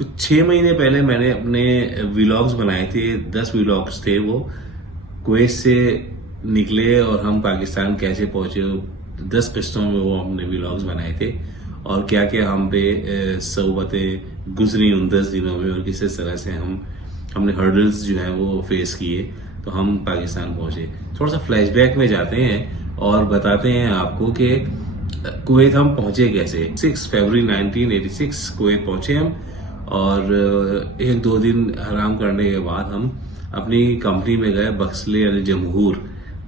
कुछ 6 महीने पहले मैंने अपने व्लॉग्स बनाए थे, 10 व्लॉग्स थे वो। कुवैत से निकले और हम पाकिस्तान कैसे पहुंचे, 10 किस्तों में वो हमने व्लॉग्स बनाए थे और क्या क्या हम पे सोबतें गुजरी उन 10 दिनों में और किस तरह से हमने हर्डल्स जो हैं वो फेस किए तो हम पाकिस्तान पहुंचे। थोड़ा सा फ्लैशबैक में जाते हैं और बताते हैं आपको कि कुवैत हम पहुंचे कैसे। 6 फरवरी 1986 कुवैत पहुंचे हम और 1-2 दिन आराम करने के बाद हम अपनी कंपनी में गए बक्सले अल जमहूर।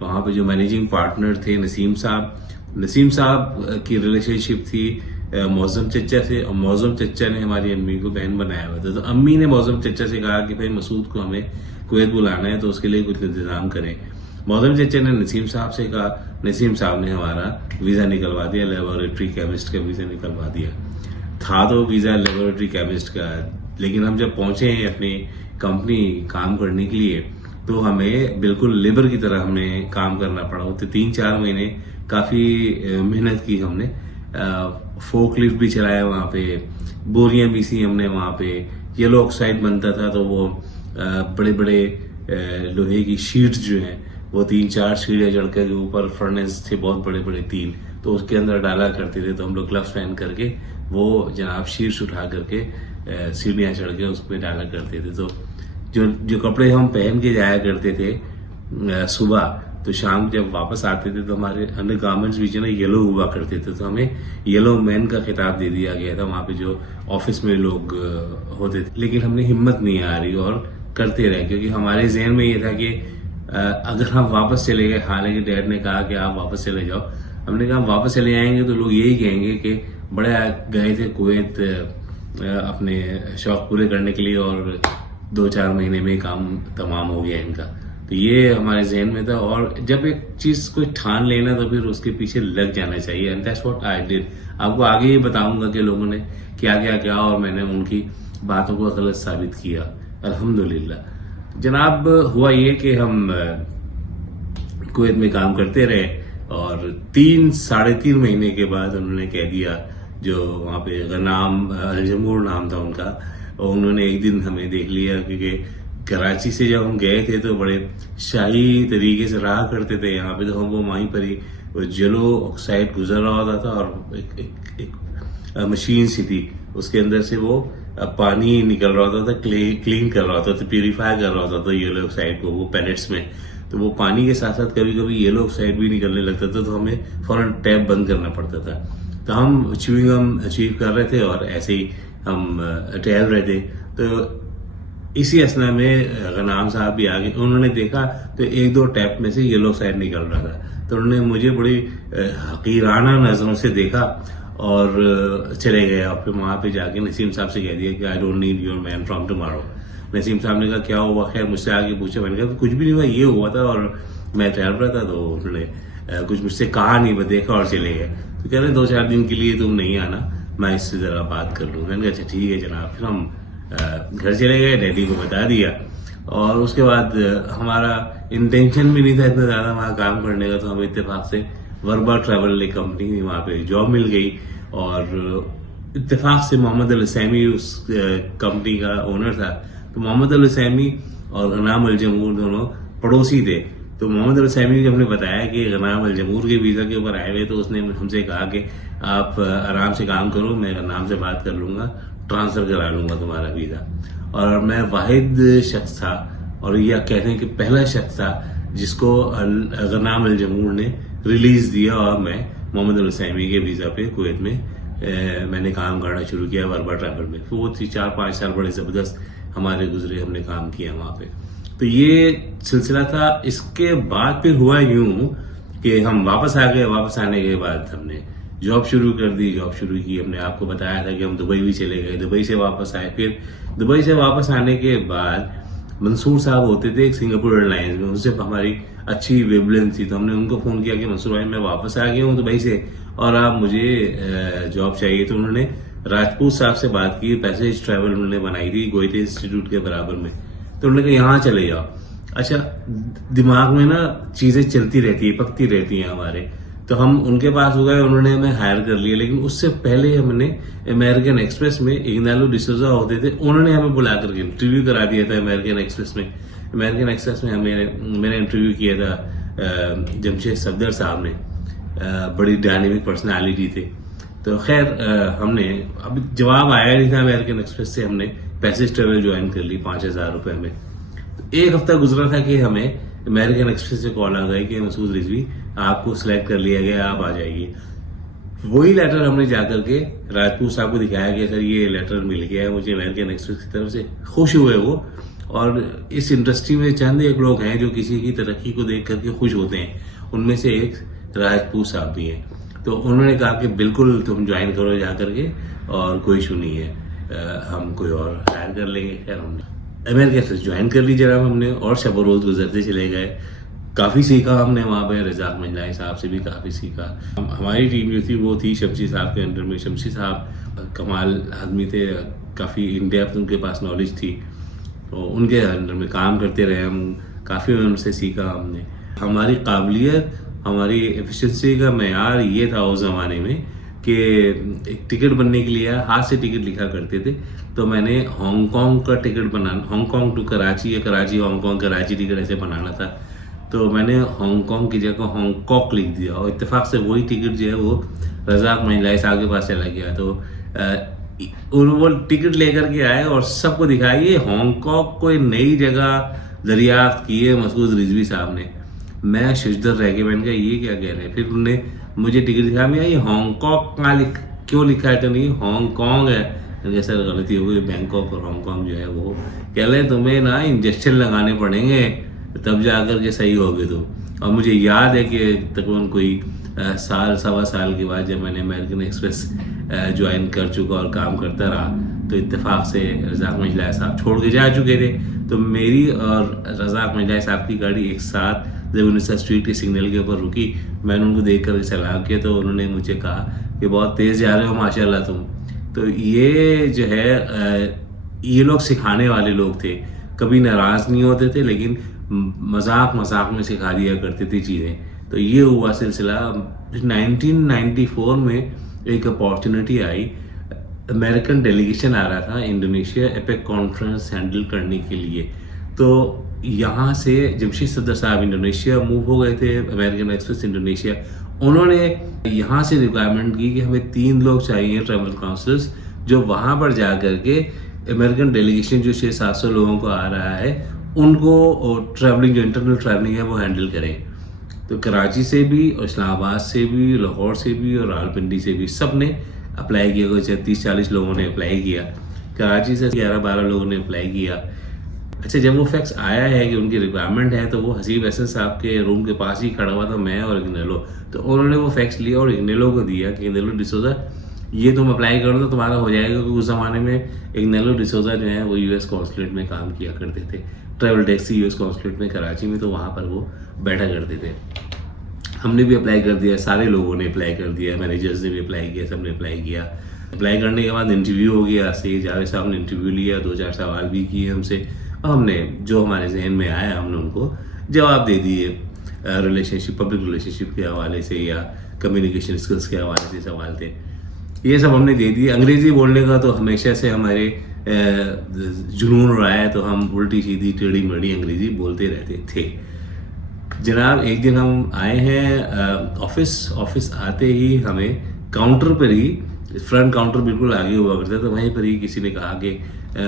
वहाँ पे जो मैनेजिंग पार्टनर थे नसीम साहब की रिलेशनशिप थी मौजम चचा से, और मौजम चचा ने हमारी अम्मी को बहन बनाया हुआ था। तो अम्मी ने मौजम चचा से कहा कि भाई मसूद को हमें कुवैत बुलाना है तो उसके लिए कुछ इंतजाम करें। मौजम चचा ने नसीम साहब से कहा, नसीम साहब ने हमारा वीज़ा निकलवा दिया, लेबोरेटरी केमिस्ट का वीज़ा निकलवा दिया। था तो वीज़ा लेबोरेटरी केमिस्ट का, लेकिन हम जब पहुंचे हैं अपनी कंपनी काम करने के लिए तो हमें बिल्कुल लेबर की तरह हमने काम करना पड़ा। तो 3-4 महीने काफ़ी मेहनत की हमने। फोक लिफ्ट भी चलाया वहाँ पे, बोरियां भी सी हमने वहाँ पे। येलो ऑक्साइड बनता था तो वो बड़े बड़े लोहे की शीट्स जो हैं वो 3-4 सीढ़ियाँ चढ़कर के ऊपर फर्नेस थे बहुत बड़े बड़े 3, तो उसके अंदर डाला करते थे। तो हम लोग ग्लव्स पहन करके वो जनाब शीट्स उठा करके सीढ़ियाँ चढ़ के उसमें डाला करते थे। तो जो कपड़े हम पहन के जाया करते थे सुबह, तो शाम जब वापस आते थे तो हमारे अंडर गारमेंट्स भी जो ना येलो हुआ करते थे, तो हमें येलो मैन का खिताब दे दिया गया था वहाँ पे जो ऑफिस में लोग होते थे। लेकिन हमने हिम्मत नहीं आ रही और करते रहे, क्योंकि हमारे जहन में ये था कि अगर हम वापस चले गए, हालांकि डैड ने कहा कि आप वापस चले जाओ, हमने कहा वापस चले जाएंगे तो लोग यही कहेंगे कि बड़े गए थे कुवैत अपने शौक पूरे करने के लिए और 2-4 महीने में काम तमाम हो गया इनका। तो ये हमारे जहन में था, और जब एक चीज कोई ठान लेना तो फिर उसके पीछे लग जाना चाहिए। And that's what I did. आपको आगे ही बताऊंगा कि लोगों ने क्या क्या किया और मैंने उनकी बातों को गलत साबित किया। अल्हम्दुलिल्लाह जनाब, हुआ ये कि हम कुवैत में काम करते रहे और 3-3.5 महीने के बाद उन्होंने कह दिया, जो वहाँ पे गनाम अल जमूर नाम था उनका, और उन्होंने एक दिन हमें देख लिया, क्योंकि कराची से जब हम गए थे तो बड़े शाही तरीके से रहा करते थे यहाँ पे। तो हम वो वहीं पर ही वो येलो ऑक्साइड गुजर रहा होता था और एक मशीन सी थी, उसके अंदर से वो पानी निकल रहा होता था, क्लीन कर रहा होता था, प्यूरिफाई कर रहा होता था येलो ऑक्साइड को वो पैलेट्स में। तो वो पानी के साथ साथ कभी कभी येलो ऑक्साइड भी निकलने लगता था, तो हमें फौरन टैप बंद करना पड़ता था। तो हम च्यूइंग गम अचीव कर रहे थे और ऐसे ही हम टहल रहे थे। तो इसी असना में गनाम साहब भी आ गए। उन्होंने देखा तो 1-2 टैप में से येलो ऑक्साइड निकल रहा था, तो उन्होंने मुझे बड़ी हकीराना नजरों से देखा और चले गए। और फिर वहां पे जाके नसीम साहब से कह दिया कि I don't need your man from tomorrow. Naseem साहब ने कहा क्या हुआ, खैर मुझसे आगे पूछा। मैंने कहा कुछ भी नहीं हुआ, ये हुआ था और मैं टहल रहा था, तो उन्होंने कुछ मुझसे कहा नहीं, बस देखा और चले गए। तो कह रहे 2-4 दिन के लिए तुम नहीं आना, मैं इससे जरा बात कर लूँ। मैंने कहा अच्छा ठीक है जनाब। फिर हम घर चले गए, डैडी को बता दिया, और उसके बाद हमारा इंटेंशन भी नहीं था इतना ज्यादा वहाँ काम करने का। तो हमें इत्तेफाक से वर्बा ट्रैवल एक कंपनी थी, वहाँ पे जॉब मिल गई, और इत्तेफाक से मोहम्मद अल सैमी उस कंपनी का ओनर था। तो मोहम्मद अल सैमी और गनाम अल जमूर दोनों पड़ोसी थे। तो मोहम्मद अल सैमी जब हमने बताया कि गनाम अल जमूर के वीजा के ऊपर आए हुए, तो उसने हमसे कहा कि आप आराम से काम करो, मैं गनाम से बात कर लूंगा, ट्रांसफर करा लूंगा तुम्हारा वीजा। और मैं वाहिद शख्स था, और यह कहते हैं कि पहला शख्स था जिसको गनाम अल जमूर ने रिलीज दिया, और मैं मोहम्मद अल सैमी के वीजा पे कुवैत में मैंने काम करना शुरू किया वर्बा ट्रैवल में। तो वो 4-5 साल बड़े जबरदस्त हमारे गुजरे, हमने काम किया वहां पे। तो ये सिलसिला था। इसके बाद फिर हुआ यूं कि हम वापस आ गए। वापस आने के बाद हमने जॉब शुरू कर दी, जॉब शुरू की। हमने आपको बताया था कि हम दुबई भी चले गए, दुबई से वापस आए। फिर दुबई से वापस आने के बाद मंसूर साहब होते थे एक सिंगापुर एयरलाइंस में, उनसे हमारी अच्छी वेवलेंथ थी। तो हमने उनको फोन किया कि मंसूर भाई मैं वापस आ गया हूँ दुबई से और आप मुझे जॉब चाहिए। तो उन्होंने राजपूत साहब से बात की, पैसेज ट्रैवल उन्होंने बनाई थी गोयते इंस्टीट्यूट के बराबर में। तो उन्होंने कहा यहाँ चले जाओ। अच्छा, दिमाग में ना चीजें चलती रहती है, पकती रहती हैं हमारे। तो हम उनके पास हो गए, उन्होंने हमें हायर कर लिया। लेकिन उससे पहले हमने अमेरिकन एक्सप्रेस में इग्नालो डिसोजा होते थे, उन्होंने हमें बुला करके इंटरव्यू करा दिया था अमेरिकन एक्सप्रेस में। अमेरिकन एक्सप्रेस में मैंने इंटरव्यू किया था जमशेद सफदर साहब ने, बड़ी डायनेमिक पर्सनालिटी थे। तो खैर हमने, अब जवाब आया नहीं था अमेरिकन एक्सप्रेस से, हमने पैसेज ट्रेवल ज्वाइन कर ली 5,000 रुपए में। एक हफ्ता गुजरा था कि हमें अमेरिकन एक्सप्रेस से कॉल आ गई कि मसूद रिजवी आपको सिलेक्ट कर लिया गया, आप आ जाइए। वही लेटर हमने जाकर के राजपूत साहब को दिखाया कि सर ये लेटर मिल गया है मुझे अमेरिकन एक्सप्रेस की तरफ से। खुश हुए वो, और इस इंडस्ट्री में चंद एक लोग हैं जो किसी की तरक्की को देख करके खुश होते हैं, उनमें से एक राजपूत साहब भी हैं। तो उन्होंने कहा कि बिल्कुल तुम ज्वाइन करो जा करके, और कोई इशू नहीं है, हम कोई और हायर कर लेंगे। खैर हमने अमेरिका एक्सप्रेस ज्वाइन कर ली जनाब हमने, और शब रोज गुजरते चले गए। काफ़ी सीखा हमने वहाँ पे, रज़ाक मंजलाई साहब से भी काफ़ी सीखा। हमारी टीम जो थी वो थी शमशी साहब के अंडर में। शमशी साहब कमाल आदमी थे, काफ़ी इन डेप्थ उनके पास नॉलेज थी, तो उनके अंडर में काम करते रहे हम। काफ़ी उनसे सीखा हमने। हमारी काबिलियत, हमारी एफिशिएंसी का मेयार ये था उस ज़माने में कि एक टिकट बनने के लिए हाथ से टिकट लिखा करते थे। तो मैंने हांगकांग का टिकट बनाना, हांगकांग टू कराची या कराची हांगकांग कराची टिकट ऐसे बनाना था। तो मैंने हांगकांग की जगह हांगकॉक लिख दिया, और इत्तेफाक से वही टिकट जो है वो रज़ाक मंजलाई साहब के पास चला गया। तो वो टिकट लेकर के आए और सबको दिखाया ये हांगकॉक कोई नई जगह दरियाफ्त की है मसूद रिजवी साहब ने। मैं शिजदर रह के मैंने कहा ये क्या कह रहे हैं। फिर उन्होंने मुझे टिकट दिखाया, मैं ये हांगकॉक क्यों लिखा है, तो नहीं हांगकांग है। सर गलती हो गई, बैंकॉक और हांगकांग जो है वो। कह रहे तुम्हें ना इंजेक्शन लगाने पड़ेंगे तब जाकर के सही होगे तुम। और मुझे याद है कि तकरीबन कोई साल सवा साल के बाद जब मैंने अमेरिकन एक्सप्रेस ज्वाइन कर चुका और काम करता रहा, तो इत्तेफाक से रज़ाक मंजलाई साहब छोड़ के जा चुके थे। तो मेरी और रज़ाक मंजलाई साहब की गाड़ी एक साथ जब 19 स्ट्रीट के सिग्नल के ऊपर रुकी, मैंने उनको देख कर सलाम किया, तो उन्होंने मुझे कहा कि बहुत तेज़ जा रहे हो माशाल्लाह तुम। तो ये जो है ये लोग सिखाने वाले लोग थे, कभी नाराज़ नहीं होते थे, लेकिन मजाक में सिखा दिया करते थे चीज़ें। तो ये हुआ सिलसिला। 1994 में एक अपॉर्चुनिटी आई, अमेरिकन डेलीगेशन आ रहा था इंडोनेशिया एपेक कॉन्फ्रेंस हैंडल करने के लिए। तो यहाँ से जमशेद सफदर साहब इंडोनेशिया मूव हो गए थे, अमेरिकन एक्सप्रेस इंडोनेशिया। उन्होंने यहाँ से रिक्वायरमेंट की कि हमें 3 लोग चाहिए ट्रैवल काउंसलर्स, जो वहाँ पर जा करके अमेरिकन डेलीगेशन जो 600-700 लोगों को आ रहा है उनको ट्रैवलिंग, जो इंटरनल ट्रैवलिंग है वो हैंडल करें। तो कराची से भी और इस्लामाबाद से भी, लाहौर से भी और रावलपिंडी से भी सब ने अप्लाई किया। कोई 30-40 लोगों ने अप्लाई किया, कराची से 11-12 लोगों ने अप्लाई किया। अच्छा, जब वो फैक्स आया है कि उनकी रिक्वायरमेंट है, तो वो हसीब एहसन साहब के रूम के पास ही खड़ा हुआ था, मैं और इग्नेलो। तो उन्होंने वो फैक्स लिया और इग्नेलो को दिया कि इग्नेलो डिसोजा ये तुम अप्लाई करो तो तुम्हारा हो जाएगा। क्योंकि उस ज़माने में इग्नेलो डिसोजा जो है वो यूएस कॉन्सुलेट में काम किया करते थे, ट्रैवल टैक्सी यूएस कॉन्सुलेट में कराची में, तो वहाँ पर वो बैठा करते थे। हमने भी अप्लाई कर दिया, सारे लोगों ने अप्लाई कर दिया, मैनेजर्स ने भी अप्लाई किया, सब ने अप्लाई किया। अप्लाई करने के बाद इंटरव्यू हो गया, सईद जावेद साहब ने इंटरव्यू लिया, 2-4 सवाल भी किए हमसे, और हमने जो हमारे जहन में आया हमने उनको जवाब दे दिए। रिलेशनशिप, पब्लिक रिलेशनशिप के हवाले से या कम्युनिकेशन स्किल्स के हवाले से सवाल थे, ये सब हमने दे दिए। अंग्रेज़ी बोलने का तो हमेशा से हमारे जुनून रहा है, तो हम उल्टी सीधी टेढ़ी मेढ़ी अंग्रेज़ी बोलते रहते थे। जनाब एक दिन हम आए हैं ऑफिस आते ही हमें काउंटर पर ही, फ्रंट काउंटर बिल्कुल आगे हुआ करता, तो वहीं पर ही किसी ने कहा कि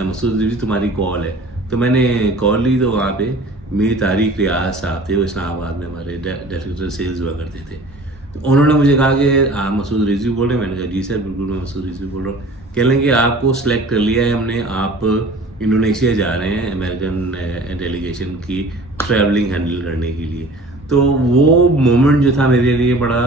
मसूद जी तुम्हारी कॉल है। तो मैंने कॉल ली, तो वहाँ पे मीर तारिक रियाज साहब थे, वो इस्लामाबाद में हमारे डायरेक्टर सेल्स हुआ करते थे। तो उन्होंने मुझे कहा कि मसूद रिजवी बोल रहे हैं। मैंने कहा जी सर बिल्कुल मैं मसूद रिजवी बोल रहा हूँ। कह लेंगे आपको सिलेक्ट कर लिया है हमने, आप इंडोनेशिया जा रहे हैं अमेरिकन डेलीगेशन की ट्रैवलिंग हैंडल करने के लिए। तो वो मोमेंट जो था मेरे लिए बड़ा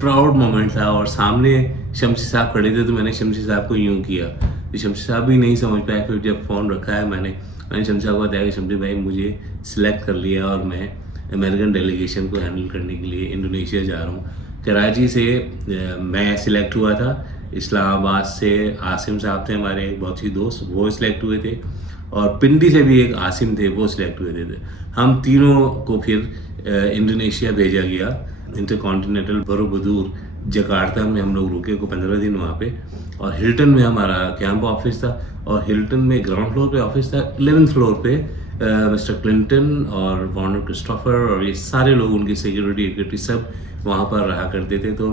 प्राउड मोमेंट था, और सामने शमशी साहब खड़े थे, तो मैंने शमशी साहब को यूँ किया, तो शमशी साहब भी नहीं समझ पाए। फिर जब फ़ोन रखा है मैंने शमशी साहब को बताया कि शमशी भाई मुझे सिलेक्ट कर लिया और मैं अमेरिकन डेलीगेशन को हैंडल करने के लिए इंडोनेशिया जा रहा हूँ। कराची से मैं सिलेक्ट हुआ था, इस्लामाबाद से आसिम साहब थे हमारे एक बहुत ही दोस्त, वो सिलेक्ट हुए थे, और पिंडी से भी एक आसिम थे, वो सिलेक्ट हुए थे। हम तीनों को फिर इंडोनेशिया भेजा गया इंटरकॉन्टिनेंटल बरोबदूर जकार्ता में हम लोग रुके को 15 दिन वहाँ पे, और हिल्टन में हमारा कैंप ऑफिस था, और हिल्टन में ग्राउंड फ्लोर पे ऑफिस था, 11th फ्लोर पे मिस्टर क्लिंटन और वार्नर क्रिस्टोफर और ये सारे लोग, उनकी सिक्योरिटी सब वहाँ पर रहा करते थे। तो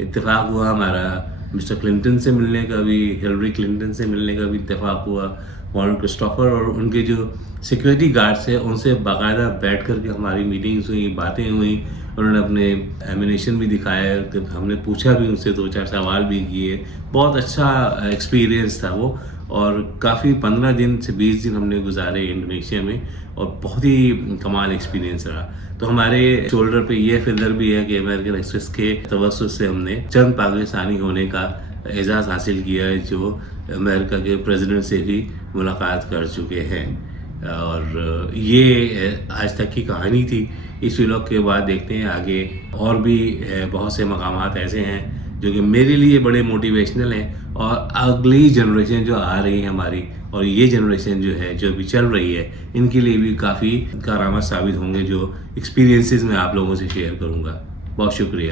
इत्तेफाक हुआ हमारा मिस्टर क्लिंटन से मिलने का भी, हिलरी क्लिंटन से मिलने का भी इत्तेफाक हुआ, वार्नर क्रिस्टोफर और उनके जो सिक्योरिटी गार्ड्स हैं उनसे बाकायदा बैठ करके हमारी मीटिंग्स हुई, बातें हुई, उन्होंने अपने एमिनेशन भी दिखाया, तो हमने पूछा भी उनसे, 2-4 सवाल भी किए। बहुत अच्छा एक्सपीरियंस था वो, और काफ़ी 15 दिन से 20 दिन हमने गुजारे इंडोनेशिया में, और बहुत ही कमाल एक्सपीरियंस रहा। तो हमारे शोल्डर पे ये फिदर भी है कि अमेरिकन एक्सप्रेस के तवस्सुत से हमने चंद पाकिस्तानी होने का एजाज़ हासिल किया है जो अमेरिका के प्रेसिडेंट से भी मुलाकात कर चुके हैं। और ये आज तक की कहानी थी। इस व्लॉग के बाद देखते हैं आगे और भी बहुत से मकामात ऐसे हैं जो कि मेरे लिए बड़े मोटिवेशनल हैं, और अगली जनरेशन जो आ रही है हमारी, और ये जनरेशन जो है जो अभी चल रही है, इनके लिए भी काफ़ी कारआमद साबित होंगे जो एक्सपीरियंसेस मैं आप लोगों से शेयर करूँगा। बहुत शुक्रिया।